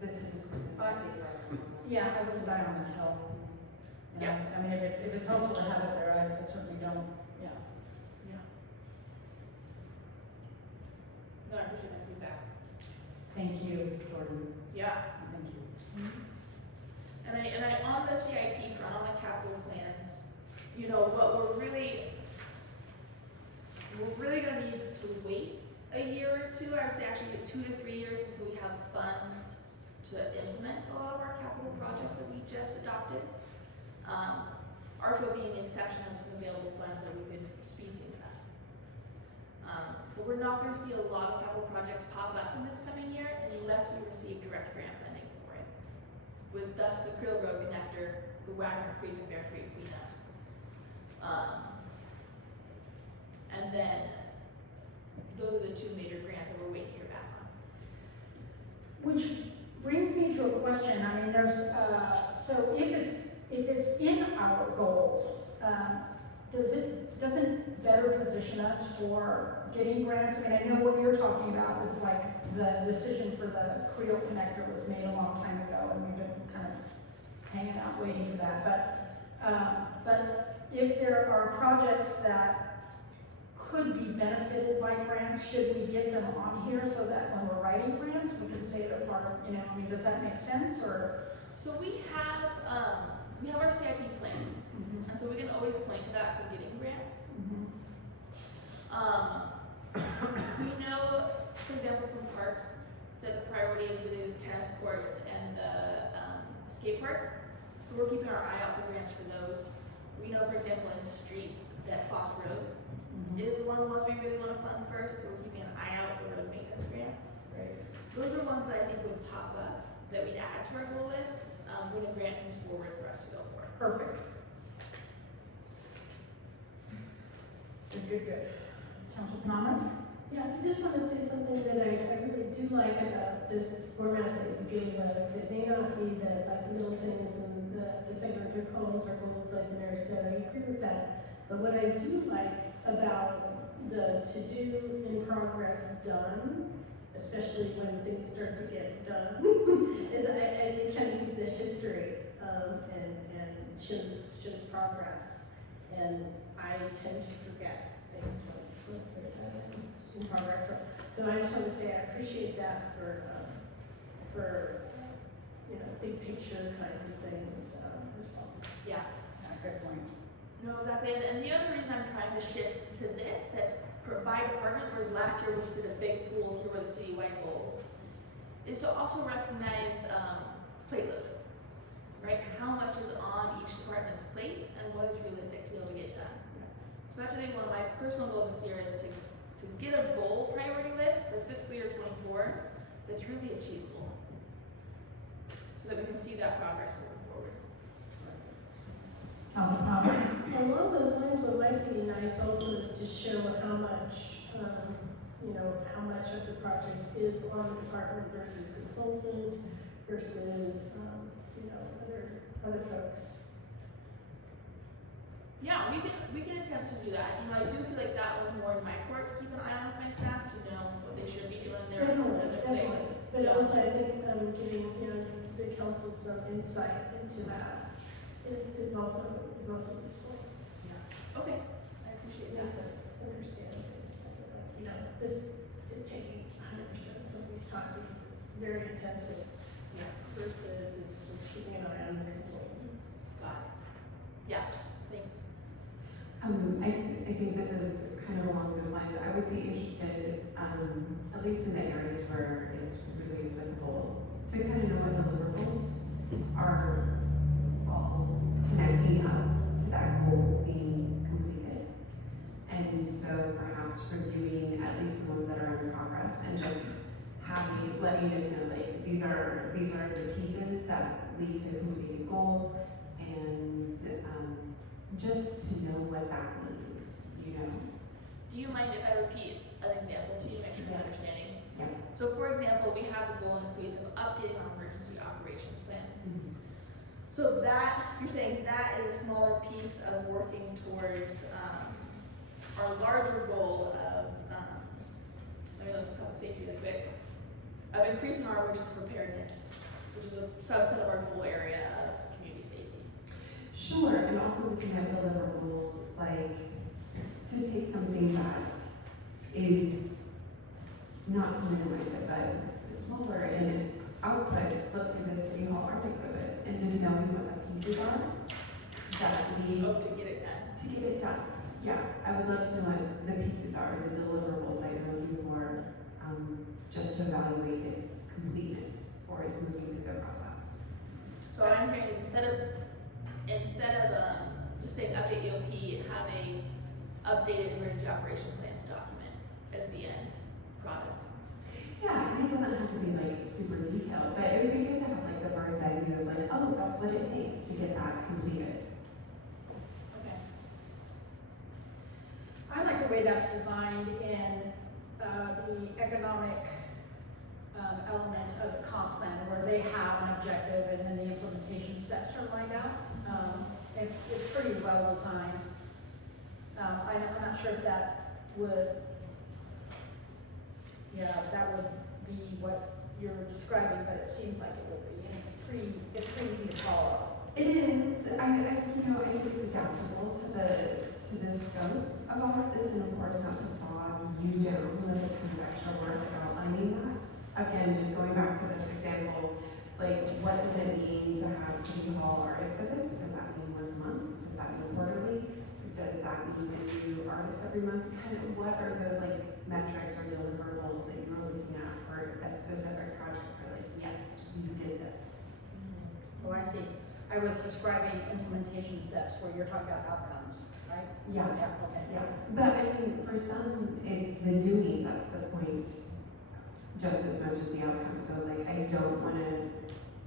The tennis court and the skate park. yeah, I wouldn't die on the hill. Yeah. I mean, if it's helpful to have it there, I certainly don't, yeah. No, I appreciate that feedback. Thank you, Jordan, Yeah. thank you. And I on the CIP front, on the capital plans, what we're really gonna need to wait a year or two, I would say actually 2 to 3 years until we have funds to implement a lot of our capital projects that we just adopted. ARPA being the exception of some available funds that we could speed things up. So we're not gonna see a lot of capital projects pop up in this coming year unless we receive direct grant funding for it. With thus the Creel Road connector, the Wagner Creek and Bear Creek cleanup. And then those are the two major grants that we're waiting to hear back on. Which brings me to a question, I mean, there's, so if it's in our goals, doesn't better position us for getting grants? I mean, I know what you're talking about, it's like the decision for the Creel connector was made a long time ago, and we've been kind of hanging out waiting for that, but if there are projects that could be benefited by grants, should we get them on here so that when we're writing grants, we can say they're part of, you know, I mean, does that make sense, or? So we have our CIP plan, and so we can always point to that for getting grants. We know, for example, from parks, that the priority is really the tennis courts and the skate park. So we're keeping our eye out for grants for those. We know, for example, in streets, that Foss Road is one of the ones we really want to fund first, so we're keeping an eye out for road maintenance grants. Right. Those are ones that I think would pop up, that we'd add to our goal list, when a grant comes forward for us to go for. Perfect. Good. Council Plummer? Yeah, I just want to say something that I really do like about this format that you gave us. It may not be the, like, the little things and the segment through columns or goals like the mayor said, I agree with that. But what I do like about the to-do in progress done, especially when things start to get done, is it kind of gives the history and shows progress. And I tend to forget things once they're done in progress. So I just want to say I appreciate that for you know, big picture kinds of things as well. Yeah. Good point. No, exactly, and the other reason I'm trying to shift to this, that's by department, whereas last year we just did a big pool, here were the citywide goals, is to also recognize, plate load, right? How much is on each department's plate, and what is realistic to be able to get done. So that's really one of my personal goals this year, is to get a goal priority list for fiscal year 24 that's really achievable, so that we can see that progress moving forward. Council Plummer? Along those lines, what might be nice also is to show how much, you know, how much of the project is on the department versus consultant versus, you know, other folks. Yeah, we can attempt to do that. You know, I do feel like that was more in my court, to keep an eye on with my staff, to know what they should be doing there. Definitely. But Yeah. also I think, giving, you know, the council some insight into that is also useful. Okay, I appreciate that. Makes us understand things better, like, you know, this is taking 100% of somebody's time because it's very intensive. Yeah. Versus it's just keeping an eye on the consultant. Got it. Yeah, thanks. I think this is kind of along those lines. I would be interested, at least in the areas where it's really applicable, to kind of know what deliverables are all connecting up to that goal being completed. And so perhaps reviewing at least the ones that are in progress and just letting us know, like, these are the pieces that lead to a completed goal, and just to know what that means, you know. Do you mind if I repeat an example to you, make sure you're Yes. understanding? Yeah. So for example, we have the goal in place of updating our emergency operations plan. So that, you're saying that is a smaller piece of working towards, our larger goal of, let me look at public safety really quick, of increasing our emergency preparedness, which is a subset of our goal area of community safety. Sure, and also looking at deliverables, like, to take something that is, not to minimize it, but smaller in output, let's say the City Hall art exhibits, and just knowing what the pieces are that lead Oh, to get it done. to get it done. Yeah, I would love to know what the pieces are, the deliverables that you're looking for, just to evaluate its completeness or its moving to So what I'm hearing is instead of just saying update EOP, have a updated emergency operation plans document as the end product. Yeah, and it doesn't have to be like super detailed, but it would be good to have like the bird's eye view of like, oh, that's what it takes to get that completed. Okay. I like the way that's designed in the economic element of the comp plan, where they have an objective and then the implementation steps are lined out. It's pretty well designed. I'm not sure if that would, that would be what you're describing, but it seems like it would be, and it's pretty easy to follow. It is. I think it's adaptable to the scope of all of this, and of course not to bog you down with a ton of extra work outlining that. Again, just going back to this example, like, what does it mean to have City Hall art exhibits? Does that mean once a month? Does that mean quarterly? Does that mean a new artist every month? Kind of what are those like metrics or deliverables that you were looking at for a specific project? Where like, yes, we did this. Oh, I see. I was describing implementation steps where you're talking about outcomes, right? Yeah. Yeah, okay. Yeah, but I mean, for some, it's the doing that's the point, just as much as the outcome. So like, I don't want to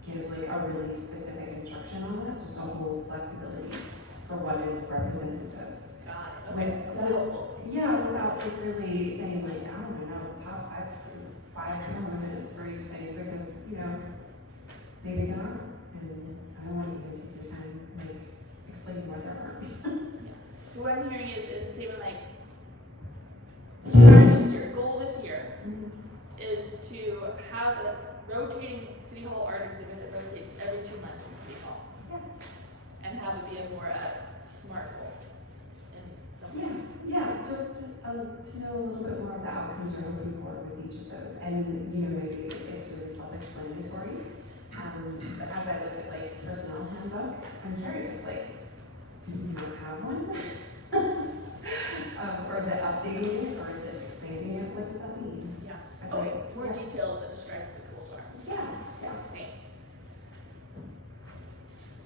give like a really specific instruction on that, just a whole flexibility for what is representative. Got it. Okay. With- Helpful. Yeah, without like really saying like, I don't know, the top five camera minutes for each thing, because, maybe there are, and I don't want you to take your time, like, explaining why there aren't. So what I'm hearing is a statement like, your goal this year is to have a rotating City Hall art exhibit that rotates every 2 months in City Hall. And have it be a more smart goal in some ways. Yeah, just to know a little bit more of the outcomes we're looking for with each of those. And, maybe it's really self-explanatory. But as I look at like personnel handbook, I'm curious, like, do we not have one? Or is it updating it, or is it expanding it? What does that mean? Yeah. I feel Okay, like- more yeah. details that describe what the goals are. Yeah. Thanks.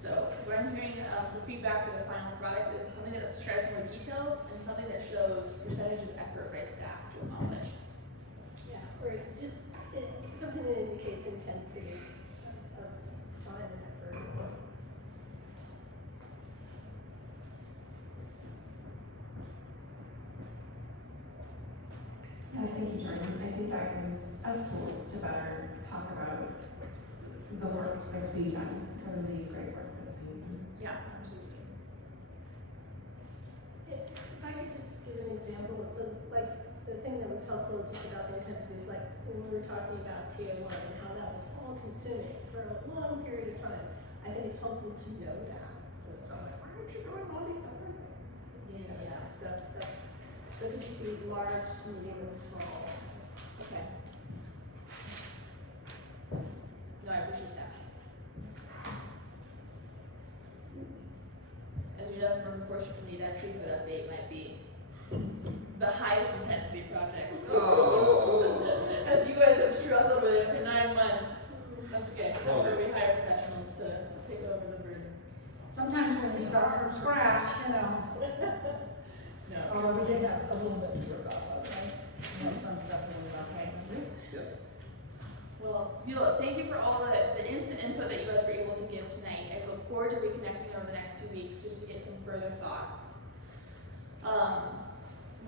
So what I'm hearing for feedback for the final product is something that describes more details and something that shows percentage of effort by staff to accomplish. Yeah, or just something that indicates intensity of time and effort. Yeah, thank you, Jordan. I think that gives us tools to better talk about the work that's being done, the really great work that's being done. Yeah, absolutely. If I could just give an example, so like the thing that was helpful just about the intensity is like when we were talking about TA1 and how that was all consuming for a long period of time. I think it's helpful to know that, so it's not like, why aren't you doing all these other things? Yeah. So it could just be large, medium, and small. Okay. No, I appreciate that. As you know from Forestry Committee, that tree code update might be the highest intensity project. Oh. As you guys have struggled with it for 9 months. That's okay. Longer. We hire professionals to take over the burden. Sometimes when you start from scratch, No. although we did have a little bit to work off of, right? Some stuff that was okay. Yep. Well, thank you for all the instant input that you guys were able to give tonight. I look forward to reconnecting over the next 2 weeks just to get some further thoughts.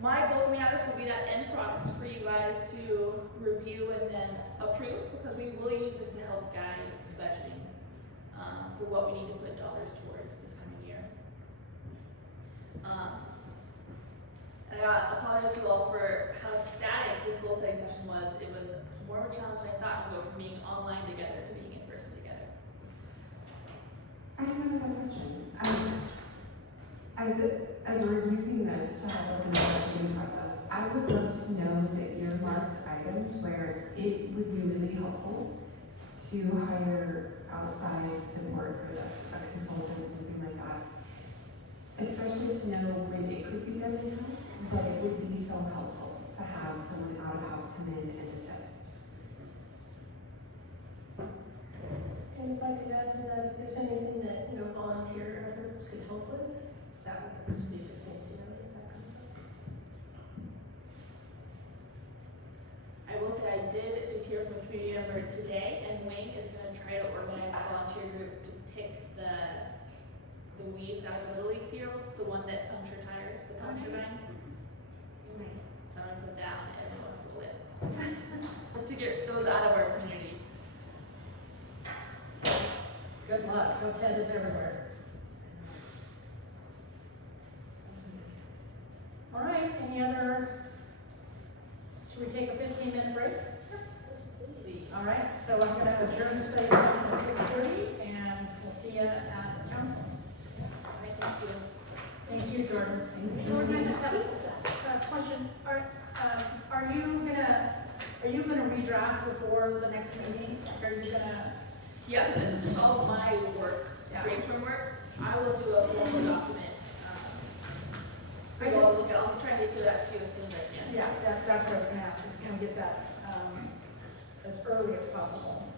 My goal coming out of this will be that end product for you guys to review and then approve, because we will use this to help guide budgeting for what we need to put dollars towards this coming year. And I apologize to you all for how static this goal setting session was. It was more of a challenge than I thought to go from being online together to being in person together. I have another question. As we're using this to help us in the budgeting process, I would love to know the earmarked items where it would be really helpful to hire outside support for this, a consultant, something like that. Especially to know when it could be done in-house, but it would be so helpful to have someone out of house come in and assist. And by I could add to that, if there's anything that, you know, volunteer efforts could help with, that would also be a good thing to know if that comes up. I will say I did just hear from a community member today, and Wing is gonna try to organize a volunteer group to pick the weeds out of the Little League fields, the one that puncture tires, the puncture vine. Nice. So I'm gonna put that on everyone's list to get those out of our community. Good luck, go Ted is everywhere. All right, any other, should we take a 15-minute break? All right, so I'm gonna adjourn the study session at 6:30, and we'll see you at the council. Thank you. Thank you, Jordan. Thanks, Jordan, I Jordan. just have a question. Are you gonna redraft before the next meeting? Are you gonna? Yeah, so this is just all of my work, Yeah. brainstorm work. I will do a formal document. I just- I'll try to get to that to you as soon as I can. Yeah, that's what I was gonna ask, is can we get that, as early as possible?